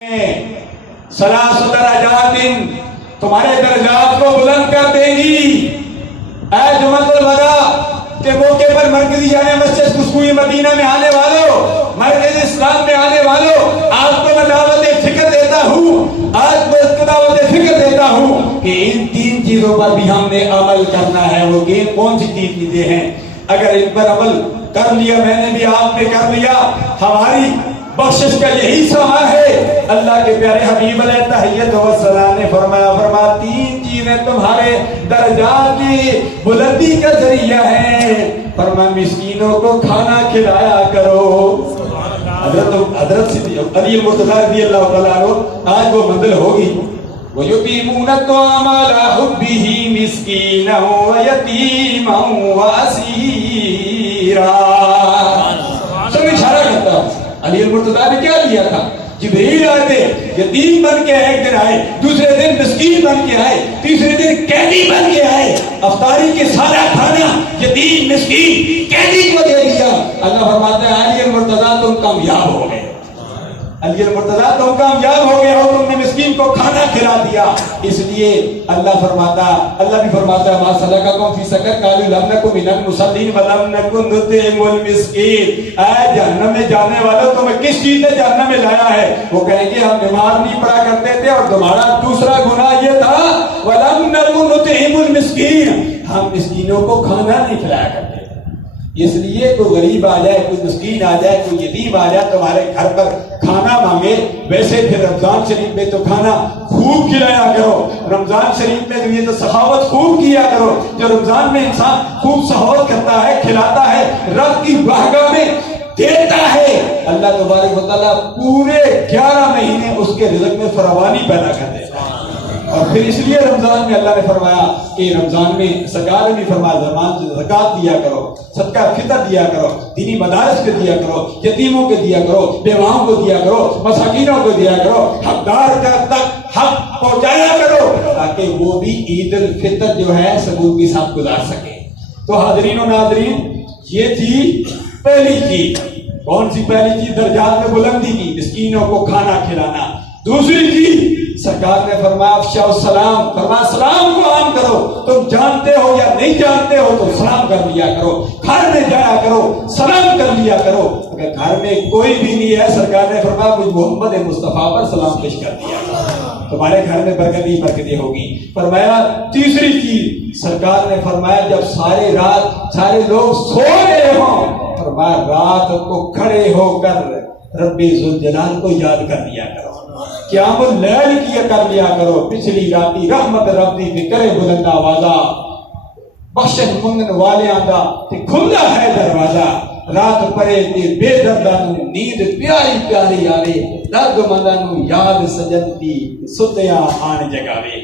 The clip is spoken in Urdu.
ثلاث درجات تمہارے درجات کو بلند کر دے گی۔ اے جمعہ الوداع کے موقع پر مرکزی جامع مسجد خوشبو مدینہ میں آنے والوں، مرکز اسلام میں آنے والوں، آپ کو میں دعوت فکر دیتا ہوں، آج میں اس کو دعوت فکر دیتا ہوں کہ ان تین چیزوں پر بھی ہم نے عمل کرنا ہے۔ وہ کون سی تین چیزیں ہیں؟ اگر ان پر عمل کر لیا، میں نے بھی آپ نے کر لیا، ہماری بخشش کا یہی سما ہے۔ اللہ کے پیارے حبیب علیہ تحیت و سلام نے فرمایا تین چیزیں تمہارے درجات کی بلندی کا ذریعہ ہیں۔ فرمایا مسکینوں کو کھانا کھلایا کرو۔ حضرت علی المرتضیٰ رضی اللہ تعالیٰ عنہ آج وہ منزل ہوگی، وَيُطْعِمُونَ الطَّعَامَ عَلَىٰ حُبِّهِ مِسْكِينًا وَيَتِيمًا وَأَسِيرًا۔ سب اشارہ کرتا ہوں علی المرتضیٰ نے کیا دیا تھا؟ جبریل آئے تھے، یتیم بن کے ایک دن آئے، دوسرے دن مسکین بن کے آئے، تیسرے دن قیدی بن کے آئے۔ افطاری کے سارا کھانا یتیم مسکین قیدی کو دے دیا۔ اللہ فرماتا ہے علی المرتضیٰ تم کامیاب ہو گئے، علی المرتضیٰ تم کامیاب ہو گئے اور تم نے مسکین کو کھانا کھلا دیا۔ اس لیے اللہ بھی فرماتا ہے ما سلککم فی سقر قالوا لم نک من المصلین ولم نک نطعم المسکین۔ اے جہنم میں جانے والوں تمہیں کس چیز نے جہنم میں لایا ہے؟ وہ کہیں گے ہم نماز نہیں پڑھا کرتے تھے اور تمہارا دوسرا گناہ یہ تھا ولم نک نطعم المسکین، ہم مسکینوں کو کھانا نہیں کھلایا کرتے۔ اس لیے کوئی غریب آ جائے، کوئی مسکین آ جائے، کوئی یتیم آ جائے تمہارے گھر پر کھانا مانگے، ویسے پھر رمضان شریف میں تو کھانا خوب کھلایا کرو۔ رمضان شریف میں یہ تو سخاوت خوب کیا کرو۔ جو رمضان میں انسان خوب سخاوت کرتا ہے، کھلاتا ہے، رب کی بارگاہ میں دیتا ہے، اللہ تبارک و تعالیٰ پورے 11 مہینے اس کے رزق میں فراوانی پیدا کر دیتا ہے۔ اور پھر اس لیے رمضان میں اللہ نے فرمایا کہ رمضان میں سرکار نے بھی فرمایا زمان سے زکوٰۃ دیا کرو، صدقہ فطر دیا کرو، دینی مدارس کے دیا کرو، یتیموں کے دیا کرو، بیواؤں کو دیا کرو، مساکینوں کو دیا کرو، حقدار کا تک حق پہنچایا کرو تاکہ وہ بھی عید الفطر جو ہے سبوت کے ساتھ گزار سکے۔ تو حاضرین و ناظرین، یہ تھی پہلی چیز۔ کون سی پہلی چیز؟ درجات میں بلندی کی، مسکینوں کو کھانا کھلانا۔ دوسری چیز سرکار نے فرمایا افشاء السلام، فرمایا سلام کو عام کرو، تم جانتے ہو یا نہیں جانتے ہو تو سلام کر لیا کرو، گھر میں جایا کرو سلام کر لیا کرو۔ اگر گھر میں کوئی بھی نہیں ہے، سرکار نے فرمایا مجھ محمد مصطفیٰ پر سلام پیش کر دیا، تمہارے گھر میں برکتیں ہوگی۔ فرمایا تیسری چیز سرکار نے فرمایا جب سارے لوگ سو گئے ہوں، فرمایا رات کو کھڑے ہو کر رب ذوالجلال کو یاد کر لیا کرو، قیام اللیل کیا کر لیا کرو۔ پچھلی راتی رحمت ربی فکرے بلند آوازہ، بخشش منگن والے آندا تے کھلا ہے دروازہ، رات پڑے تے بے دردانو نیند پیاری پیاری آوے، درد مندانو یاد سجن دی ستیاں آن جگاوے۔